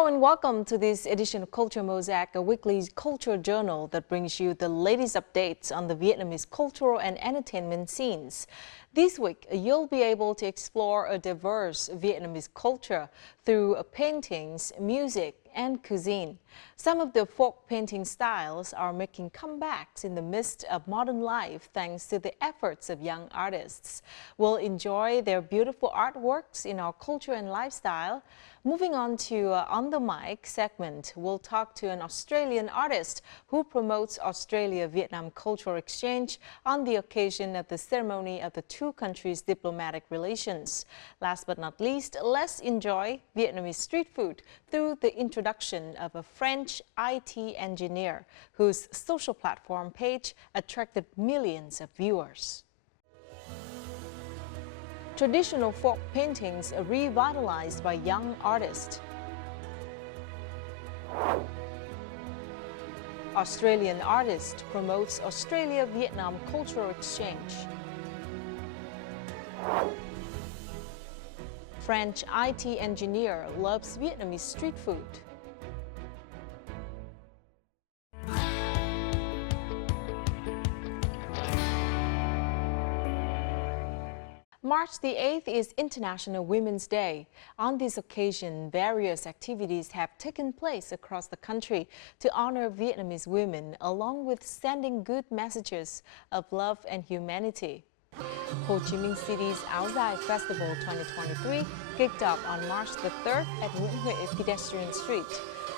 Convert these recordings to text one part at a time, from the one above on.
Hello and welcome to this edition of Culture Mosaic, a weekly culture journal that brings you the latest updates on the Vietnamese cultural and entertainment scenes. This week, you'll be able to explore a diverse Vietnamese culture through paintings, music, and cuisine. Some of the folk painting styles are making comebacks in the midst of modern life thanks to the efforts of young artists. We'll enjoy their beautiful artworks in our culture and lifestyle. Moving on to On the Mic segment, we'll talk to an Australian artist who promotes Australia-Vietnam cultural exchange on the occasion of the ceremony of the two countries' diplomatic relations. Last but not least, let's enjoy Vietnamese street food through the introduction of a French IT engineer whose social platform page attracted millions of viewers. Traditional folk paintings are revitalized by young artists. Australian artist promotes Australia-Vietnam cultural exchange. French IT engineer loves Vietnamese street food. March the 8th is International Women's Day. On this occasion, various activities have taken place across the country to honor Vietnamese women, along with sending good messages of love and humanity. Ho Chi Minh City's Áo Dài Festival 2023 kicked off on March the 3rd at Nguyễn Huệ Pedestrian Street.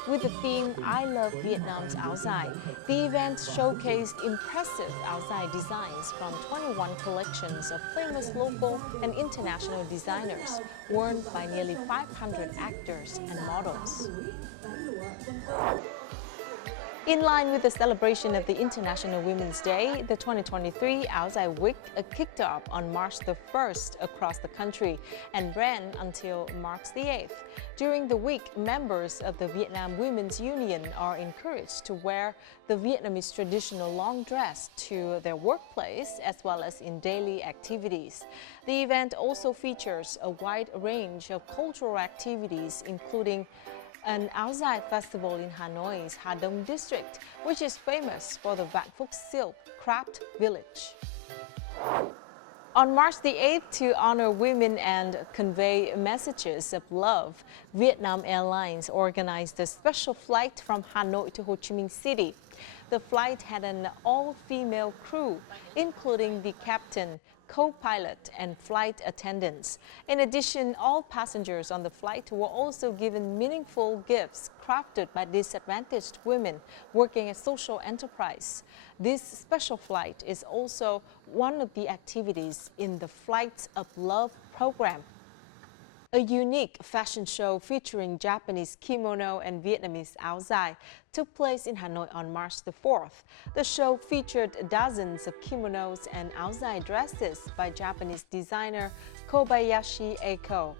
With the theme I Love Vietnam's Áo Dài, the event showcased impressive Áo Dài designs from 21 collections of famous local and international designers, worn by nearly 500 actors and models. In line with the celebration of the International Women's Day, the 2023 Áo Dài Week kicked off on March the 1st across the country and ran until March the 8th. During the week, members of the Vietnam Women's Union are encouraged to wear the Vietnamese traditional long dress to their workplace as well as in daily activities. The event also features a wide range of cultural activities, including an Áo Dài festival in Hanoi's Hà Đông district, which is famous for the Vạn Phúc Silk Craft Village. On March the 8th, to honor women and convey messages of love, Vietnam Airlines organized a special flight from Hanoi to Ho Chi Minh City. The flight had an all-female crew, including the captain, co-pilot, and flight attendants. In addition, all passengers on the flight were also given meaningful gifts crafted by disadvantaged women working at social enterprise. This special flight is also one of the activities in the Flights of Love program. A unique fashion show featuring Japanese kimono and Vietnamese áo dài took place in Hanoi on March the 4th. The show featured dozens of kimonos and áo dài dresses by Japanese designer Kobayashi Eiko.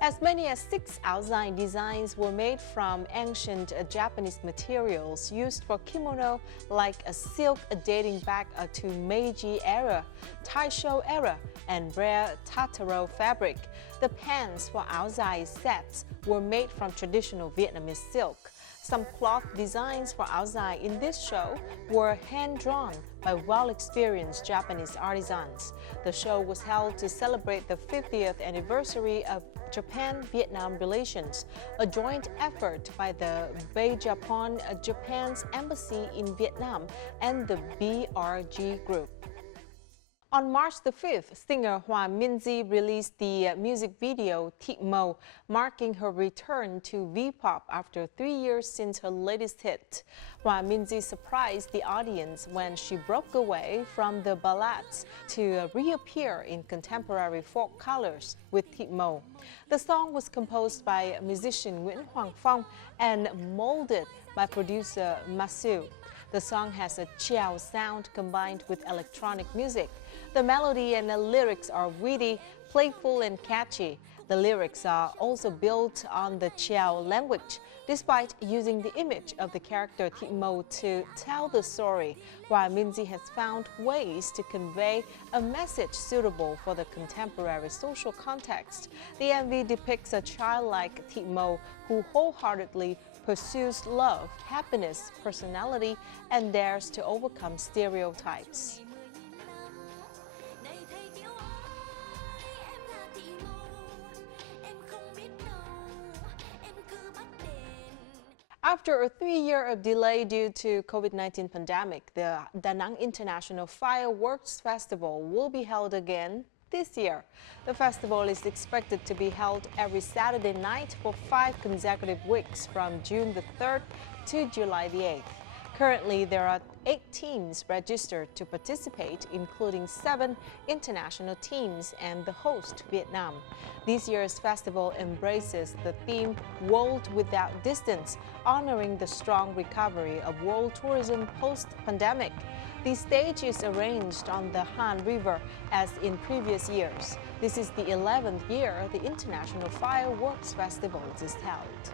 As many as 6 áo dài designs were made from ancient Japanese materials used for kimono, like a silk dating back to Meiji era, Taisho era, and rare Tataro fabric. The pants for áo dài sets were made from traditional Vietnamese silk. Some cloth designs for áo dài in this show were hand-drawn by well-experienced Japanese artisans. The show was held to celebrate the 50th anniversary of Japan-Vietnam relations, a joint effort by the Bay-Japan Japan's embassy in Vietnam and the BRG Group. On March the 5th, singer Hòa Minzy released the music video Thị Màu, marking her return to V-pop after 3 years since her latest hit. Hòa Minzy surprised the audience when she broke away from the ballads to reappear in contemporary folk colors with Thị Màu. The song was composed by musician Nguyễn Hoàng Phong and molded by producer Masu. The song has a chiao sound combined with electronic music. The melody and the lyrics are witty, playful, and catchy. The lyrics are also built on the Chao language, despite using the image of the character Thị Màu to tell the story, while Minzy has found ways to convey a message suitable for the contemporary social context. The MV depicts a childlike Thị Màu who wholeheartedly pursues love, happiness, personality, and dares to overcome stereotypes. After a 3-year delay due to COVID-19 pandemic, the Da Nang International Fireworks Festival will be held again this year. The festival is expected to be held every Saturday night for 5 consecutive weeks from June the 3rd to July the 8th. Currently, there are 8 teams registered to participate, including 7 international teams and the host, Vietnam. This year's festival embraces the theme World Without Distance, honoring the strong recovery of world tourism post-pandemic. The stage is arranged on the Han River as in previous years. This is the 11th year the International Fireworks Festival is held.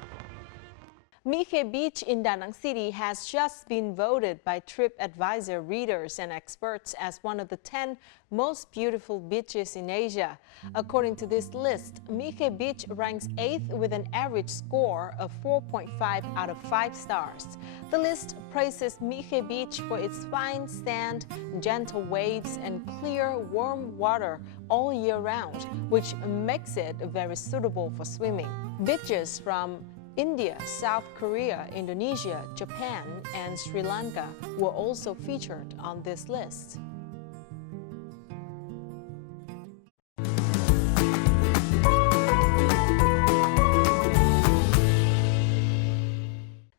Mỹ Khê Beach in Da Nang City has just been voted by TripAdvisor readers and experts as one of the 10 most beautiful beaches in Asia. According to this list, Mỹ Khê Beach ranks 8th with an average score of 4.5 out of 5 stars. The list praises Mỹ Khê Beach for its fine sand, gentle waves, and clear, warm water all year round, which makes it very suitable for swimming. Beaches from India, South Korea, Indonesia, Japan, and Sri Lanka were also featured on this list.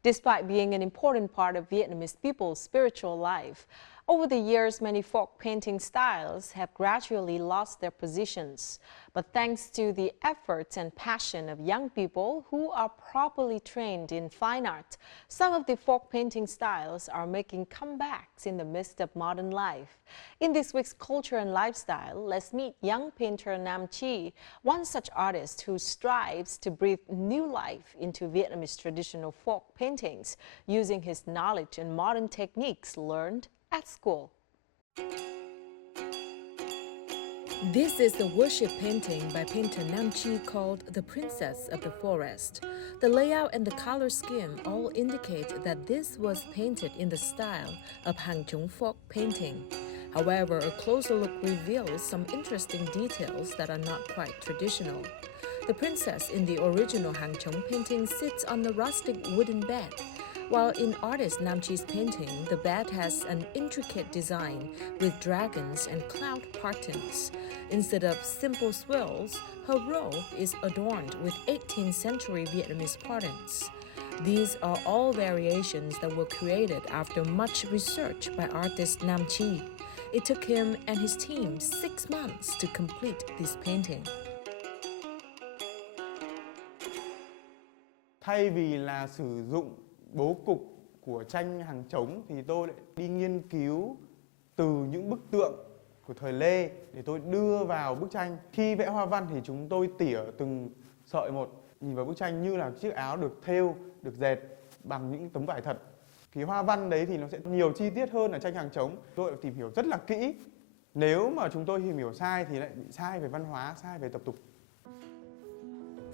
Despite being an important part of Vietnamese people's spiritual life, over the years, many folk painting styles have gradually lost their positions. But thanks to the efforts and passion of young people who are properly trained in fine art, some of the folk painting styles are making comebacks in the midst of modern life. In this week's Culture and Lifestyle, let's meet young painter Nam Chi, one such artist who strives to breathe new life into Vietnamese traditional folk paintings, using his knowledge and modern techniques learned at school. This is the worship painting by painter Nam Chi called The Princess of the Forest. The layout and the color scheme all indicate that this was painted in the style of Hang Chung folk painting. However, a closer look reveals some interesting details that are not quite traditional. The princess in the original Hang Chung painting sits on a rustic wooden bed, while in artist Nam Chi's painting, the bed has an intricate design with dragons and cloud patterns. Instead of simple swirls, her robe is adorned with 18th century Vietnamese patterns. These are all variations that were created after much research by artist Nam Chi. It took him and his team 6 months to complete this painting. Thay vì là sử dụng bố cục của tranh hàng trống thì tôi lại đi nghiên cứu từ những bức tượng của thời Lê để tôi đưa vào bức tranh. Khi vẽ hoa văn thì chúng tôi tỉa từng sợi một, nhìn vào bức tranh như là chiếc áo được thêu, được dệt bằng những tấm vải thật. Cái hoa văn đấy thì nó sẽ nhiều chi tiết hơn ở tranh hàng trống. Tôi lại tìm hiểu rất là kỹ. Nếu mà chúng tôi tìm hiểu sai thì lại bị sai về văn hóa, sai về tập tục.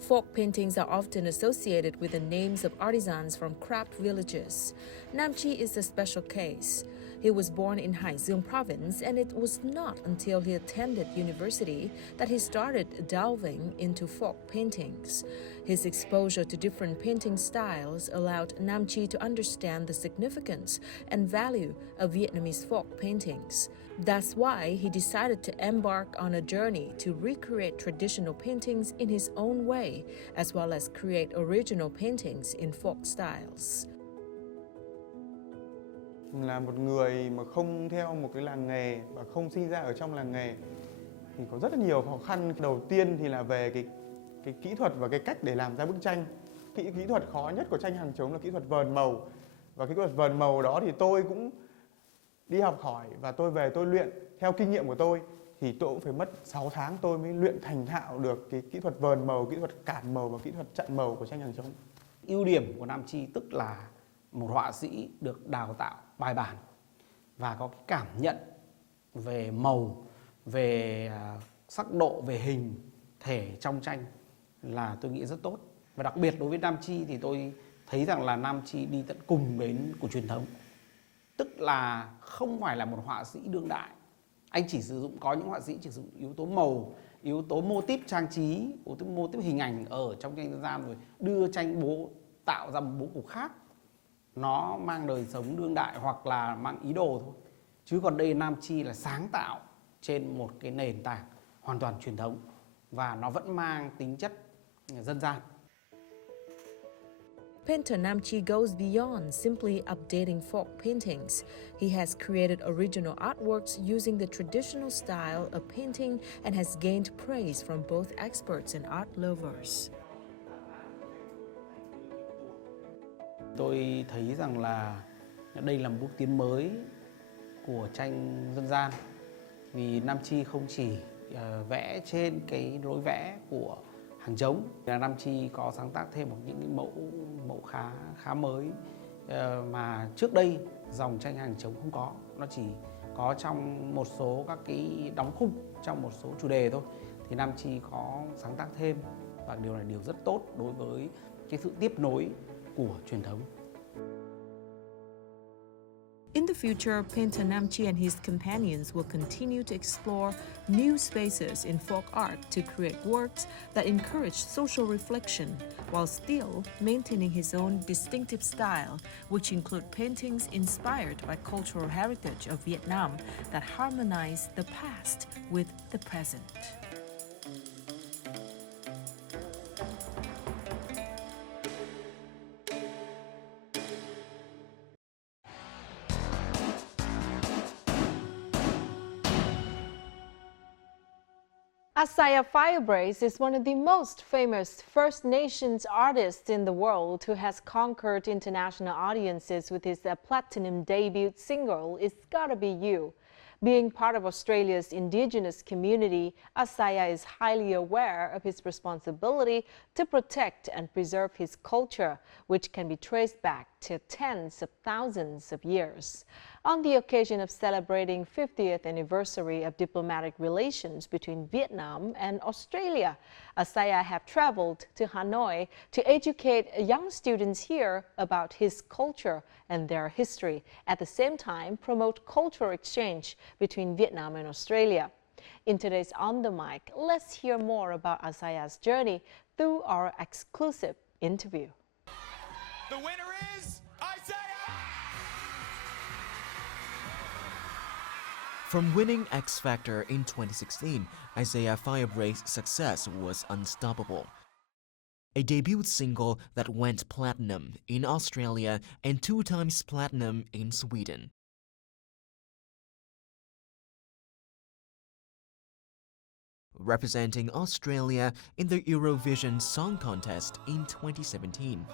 Folk paintings are often associated with the names of artisans from craft villages. Nam Chi is a special case. He was born in Hải Dương province, and it was not until he attended university that he started delving into folk paintings. His exposure to different painting styles allowed Nam Chi to understand the significance and value of Vietnamese folk paintings. That's why he decided to embark on a journey to recreate traditional paintings in his own way, as well as create original paintings in folk styles. Là một người mà không theo một cái làng nghề và không sinh ra ở trong làng nghề thì có rất là nhiều khó khăn. Đầu tiên thì là về cái kỹ thuật và cái cách để làm ra bức tranh. Kỹ thuật khó nhất của tranh hàng trống là kỹ thuật vờn màu. Và cái kỹ thuật vờn màu đó thì tôi cũng đi học hỏi và tôi về tôi luyện theo kinh nghiệm của tôi. thì tôi cũng phải mất 6 tháng tôi mới luyện thành thạo được cái kỹ thuật vờn màu, kỹ thuật cản màu và kỹ thuật chặn màu của tranh hàng trống. Ưu điểm của Nam Chi tức là một họa sĩ được đào tạo bài bản và có cái cảm nhận về màu, về sắc độ, về hình thể trong tranh là tôi nghĩ rất tốt. Và đặc biệt đối với Nam Chi thì tôi thấy rằng là Nam Chi đi tận cùng đến của truyền thống. Tức là không phải là một họa sĩ đương đại. Anh chỉ sử dụng, có những họa sĩ chỉ sử dụng yếu tố màu, yếu tố mô típ trang trí, yếu tố mô típ hình ảnh ở trong tranh dân gian rồi đưa tranh tạo ra một bố cục khác. Nó mang đời sống đương đại hoặc là mang ý đồ thôi. Chứ còn đây Nam Chi là sáng tạo trên một cái nền tảng hoàn toàn truyền thống và nó vẫn mang tính chất dân gian. Painter Nam Chi goes beyond simply updating folk paintings. He has created original artworks using the traditional style of painting and has gained praise from both experts and art lovers. Tôi thấy rằng là đây là một bước tiến mới của tranh dân gian. Vì Nam Chi không chỉ vẽ trên cái lối vẽ của hàng trống, Nam Chi có sáng tác thêm một những cái mẫu khá mới mà trước đây dòng tranh hàng trống không có. Nó chỉ có trong một số các cái đóng khung trong một số chủ đề thôi. Thì Nam Chi có sáng tác thêm và điều này điều rất tốt đối với cái sự tiếp nối của truyền thống. In the future, painter Nam Chi and his companions will continue to explore new spaces in folk art to create works that encourage social reflection while still maintaining his own distinctive style, which include paintings inspired by cultural heritage of Vietnam that harmonize the past with the present. Isaiah Firebrace is one of the most famous First Nations artists in the world who has conquered international audiences with his platinum debut single, It's Gotta Be You. Being part of Australia's Indigenous community, Isaiah is highly aware of his responsibility to protect and preserve his culture, which can be traced back to tens of thousands of years. On the occasion of celebrating 50th anniversary of diplomatic relations between Vietnam and Australia, Isaiah have traveled to Hanoi to educate young students here about his culture and their history, at the same time promote cultural exchange between Vietnam and Australia. In today's On the Mic, let's hear more about Isaiah's journey through our exclusive interview. The winner is Isaiah! From winning X Factor in 2016, Isaiah Firebrace's success was unstoppable. A debut single that went platinum in Australia and 2 times platinum in Sweden. Representing Australia in the Eurovision Song Contest in 2017.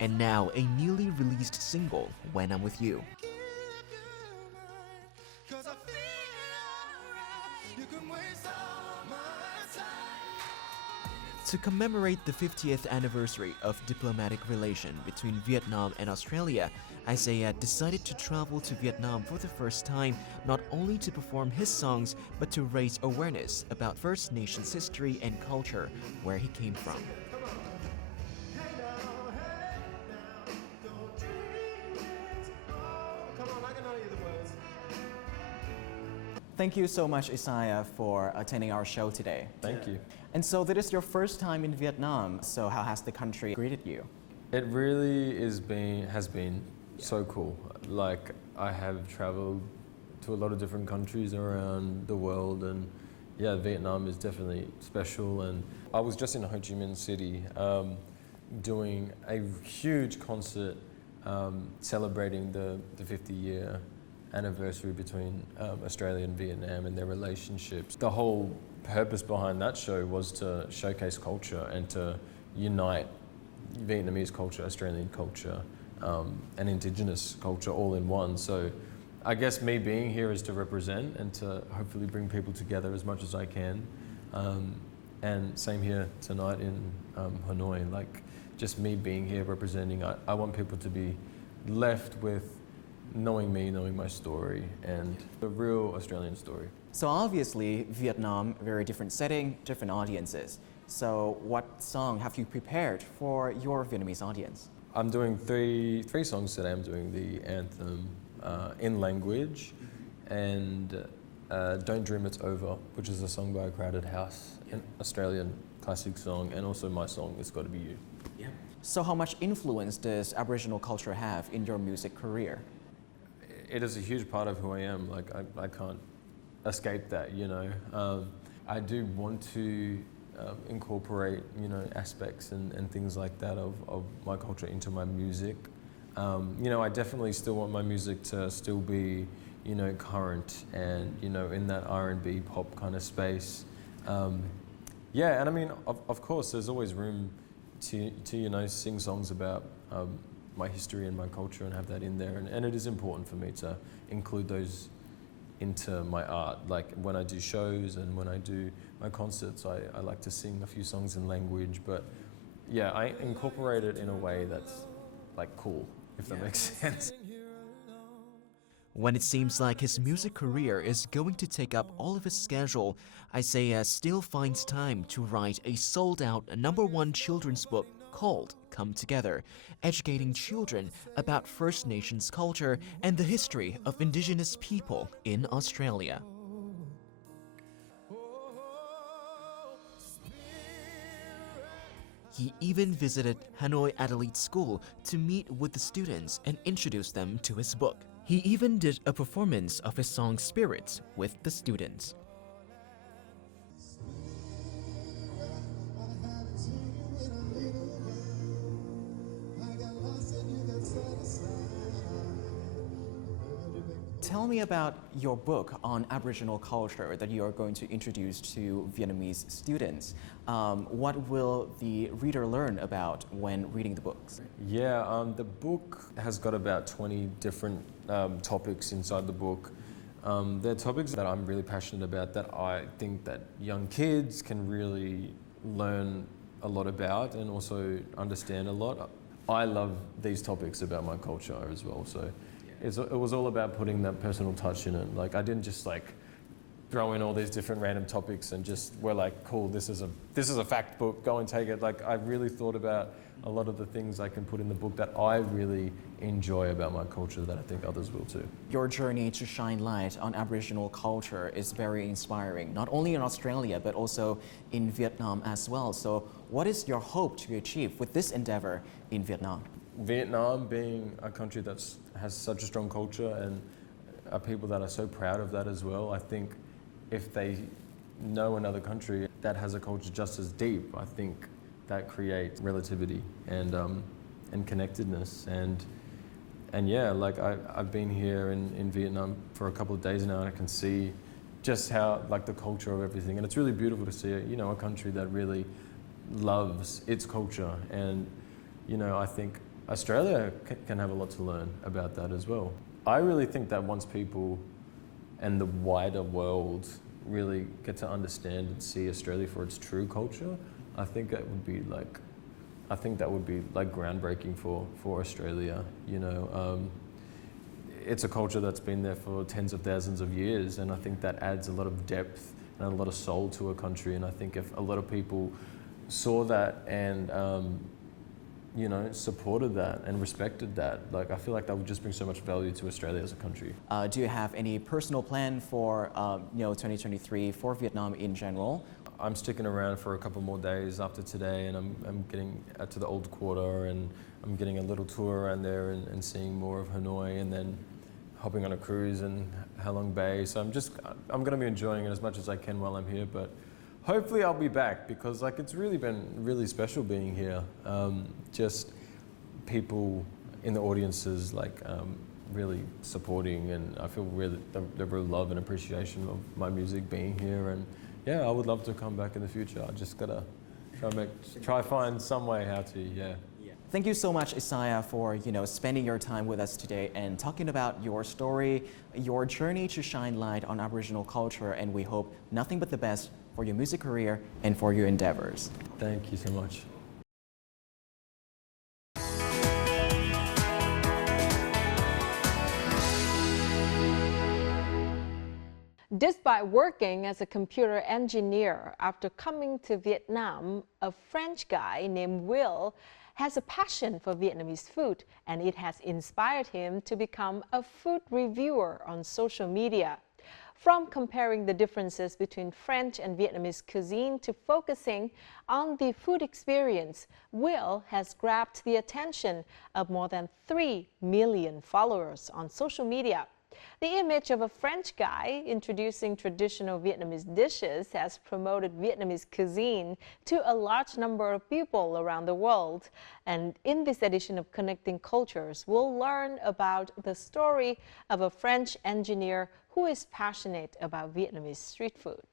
And now a newly released single, When I'm With You. To commemorate the 50th anniversary of diplomatic relation between Vietnam and Australia, Isaiah decided to travel to Vietnam for the first time, not only to perform his songs, but to raise awareness about First Nations history and culture, where he came from. Thank you so much, Isaiah, for attending our show today. Thank you. And so this is your first time in Vietnam, so how has the country greeted you? It really has been so cool. Like, I have traveled to a lot of different countries around the world, and yeah, Vietnam is definitely special. And I was just in Ho Chi Minh City doing a huge concert celebrating the 50-year anniversary between Australia and Vietnam and their relationships. The whole purpose behind that show was to showcase culture and to unite Vietnamese culture, Australian culture, and Indigenous culture all in one. So I guess me being here is to represent and to hopefully bring people together as much as I can. And same here tonight in Hanoi, like just me being here representing, I want people to be left with knowing me, knowing my story, and a real Australian story. So obviously, Vietnam, very different setting, different audiences. So what song have you prepared for your Vietnamese audience? I'm doing three songs today. I'm doing the anthem in language and Don't Dream It's Over, which is a song by A Crowded House, an Australian classic song, and also my song, It's Gotta Be You. Yeah. So how much influence does Aboriginal culture have in your music career? It is a huge part of who I am. Like I can't escape that, you know. I do want to incorporate, you know, aspects and things like that of my culture into my music. You know, I definitely still want my music to still be, you know, current and, you know, in that R&B pop kind of space. Yeah, and I mean, of course, there's always room to you know, sing songs about my history and my culture and have that in there. And it is important for me to include those into my art. Like when I do shows and when I do my concerts, I like to sing a few songs in language, but yeah, I incorporate it in a way that's like cool, if that makes sense. When it seems like his music career is going to take up all of his schedule, Isaiah still finds time to write a sold-out #1 children's book called Come Together, educating children about First Nations culture and the history of Indigenous people in Australia. He even visited Hanoi Adelaide School to meet with the students and introduce them to his book. He even did a performance of his song Spirits with the students. Tell me about your book on Aboriginal culture that you are going to introduce to Vietnamese students. What will the reader learn about when reading the books? Yeah, the book has got about 20 different topics inside the book. They're topics that I'm really passionate about, that I think that young kids can really learn a lot about and also understand a lot. I love these topics about my culture as well, so it was all about putting that personal touch in it. Like I didn't just like throw in all these different random topics and just we're like, cool, this is a fact book, go and take it. Like I really thought about a lot of the things I can put in the book that I really enjoy about my culture that I think others will too. Your journey to shine light on Aboriginal culture is very inspiring, not only in Australia, but also in Vietnam as well. So what is your hope to achieve with this endeavor in Vietnam? Vietnam being a country that has such a strong culture and are people that are so proud of that as well, I think if they know another country that has a culture just as deep, I think that creates relativity and connectedness. And yeah, like I've been here in Vietnam for a couple of days now and I can see just how, like the culture of everything. And it's really beautiful to see, you know, a country that really loves its culture. And, you know, I think Australia can have a lot to learn about that as well. I really think that once people and the wider world really get to understand and see Australia for its true culture, I think that would be like groundbreaking for Australia. You know, it's a culture that's been there for tens of thousands of years, and I think that adds a lot of depth and a lot of soul to a country. And I think if a lot of people saw that and you know, supported that and respected that, like I feel like that would just bring so much value to Australia as a country. Do you have any personal plan for 2023 for Vietnam in general? I'm sticking around for a couple more days after today, and I'm getting out to the Old Quarter, and I'm getting a little tour around there and seeing more of Hanoi, and then hopping on a cruise in Halong Bay. So I'm going to be enjoying it as much as I can while I'm here, but hopefully I'll be back because like it's really been really special being here. Just people in the audiences like really supporting, and I feel really the real love and appreciation of my music being here. And yeah, I would love to come back in the future. I just gotta try find some way how to, yeah. Thank you so much, Isaiah, for spending your time with us today and talking about your story, your journey to shine light on Aboriginal culture, and we hope nothing but the best for your music career and for your endeavors. Thank you so much. Despite working as a computer engineer, after coming to Vietnam, a French guy named Will has a passion for Vietnamese food, and it has inspired him to become a food reviewer on social media. From comparing the differences between French and Vietnamese cuisine to focusing on the food experience, Will has grabbed the attention of more than 3 million followers on social media. The image of a French guy introducing traditional Vietnamese dishes has promoted Vietnamese cuisine to a large number of people around the world. And in this edition of Connecting Cultures, we'll learn about the story of a French engineer who is passionate about Vietnamese street food.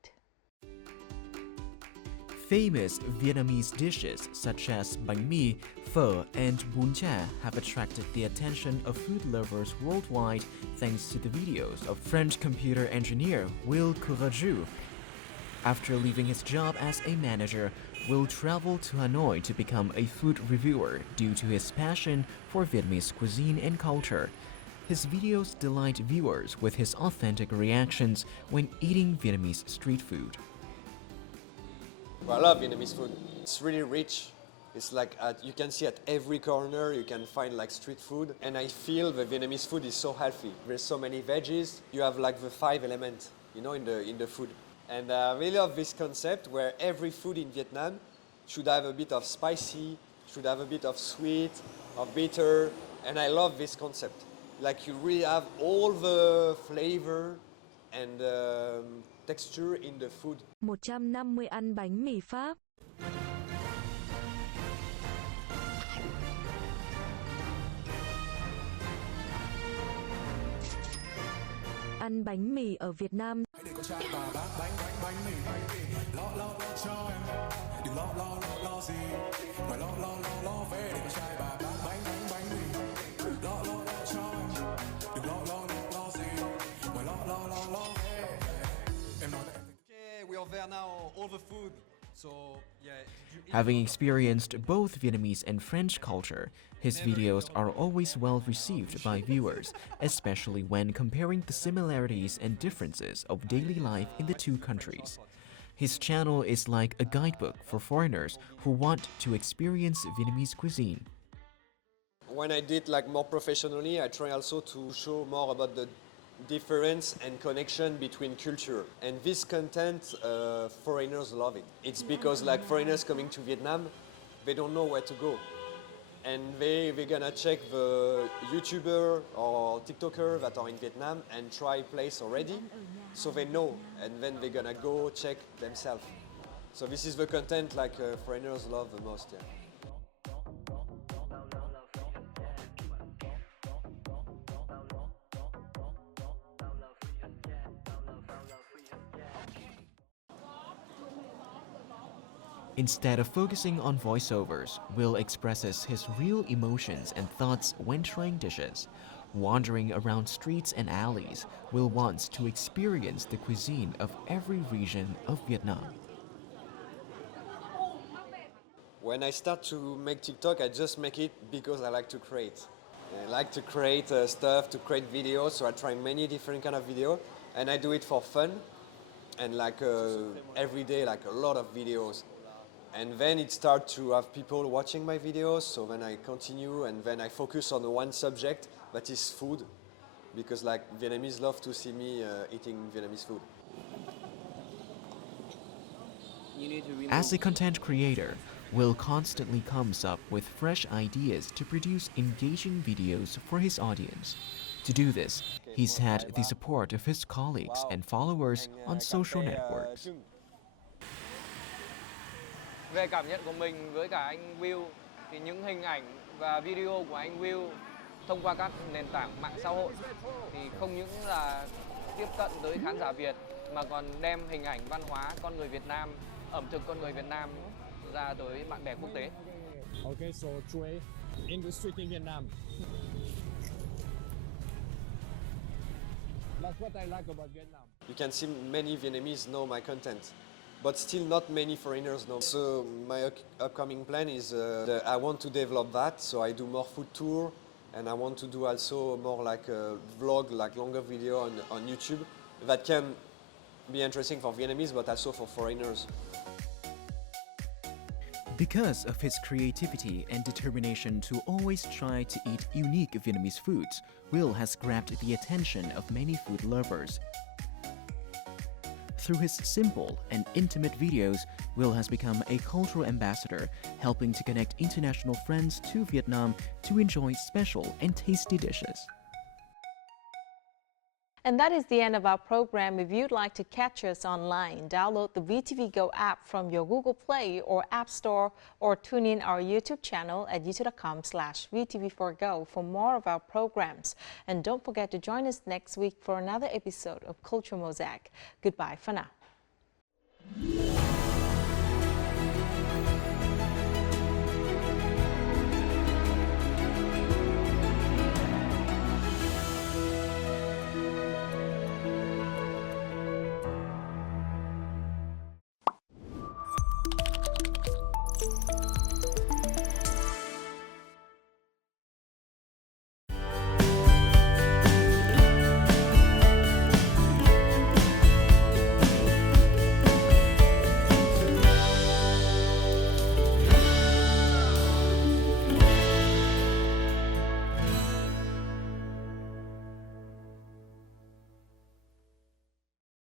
Famous Vietnamese dishes such as bánh mì, phở, and bún chả have attracted the attention of food lovers worldwide thanks to the videos of French computer engineer Will Couraguex. After leaving his job as a manager, Will traveled to Hanoi to become a food reviewer due to his passion for Vietnamese cuisine and culture. His videos delight viewers with his authentic reactions when eating Vietnamese street food. Well, I love Vietnamese food. It's really rich. It's like you can see at every corner you can find like street food, and I feel the Vietnamese food is so healthy. There's so many veggies. You have like the 5 elements, in the food. And I really love this concept where every food in Vietnam should have a bit of spicy, should have a bit of sweet, of bitter, and I love this concept. Like you really have all the flavor and texture in the food. 150 ăn bánh mì Pháp. Ăn bánh mì ở Việt Nam. Having experienced both Vietnamese and French culture, his videos are always well received by viewers, especially when comparing the similarities and differences of daily life in the two countries. His channel is like a guidebook for foreigners who want to experience Vietnamese cuisine. When I did like more professionally, I try also to show more about the difference and connection between culture, and this content foreigners love it. It's because like foreigners coming to Vietnam, they don't know where to go, and they're gonna check the YouTuber or TikToker that are in Vietnam and try place already, so they know, and then they're gonna go check themselves. So this is the content like foreigners love the most. Yeah. Instead of focusing on voiceovers, Will expresses his real emotions and thoughts when trying dishes. Wandering around streets and alleys, Will wants to experience the cuisine of every region of Vietnam. When I start to make TikTok, I just make it because I like to create. I like to create stuff, to create videos, so I try many different kind of video, and I do it for fun, and like every day, like a lot of videos. And then it starts to have people watching my videos, so then I continue, and then I focus on one subject, that is food, because like Vietnamese love to see me eating Vietnamese food. As a content creator, Will constantly comes up with fresh ideas to produce engaging videos for his audience. To do this, he's had the support of his colleagues and followers on social networks. Về cảm nhận của mình với cả anh Will thì những hình ảnh và video của anh Will thông qua các nền tảng mạng xã hội thì không những là tiếp cận tới khán giả Việt mà còn đem hình ảnh văn hóa con người Việt Nam, ẩm thực con người Việt Nam ra tới bạn bè quốc tế. Okay, so chuối in the street in Vietnam. That's what I like about Vietnam. You can see many Vietnamese know my content, but still not many foreigners know. So my upcoming plan is I want to develop that, so I do more food tour, and I want to do also more like a vlog, like longer video on YouTube that can be interesting for Vietnamese, but also for foreigners. Because of his creativity and determination to always try to eat unique Vietnamese foods, Will has grabbed the attention of many food lovers. Through his simple and intimate videos, Will has become a cultural ambassador, helping to connect international friends to Vietnam to enjoy special and tasty dishes. And that is the end of our program. If you'd like to catch us online, download the VTV Go app from your Google Play or App Store, or tune in our YouTube channel at youtube.com/VTV4Go for more of our programs. And don't forget to join us next week for another episode of Culture Mosaic. Goodbye for now.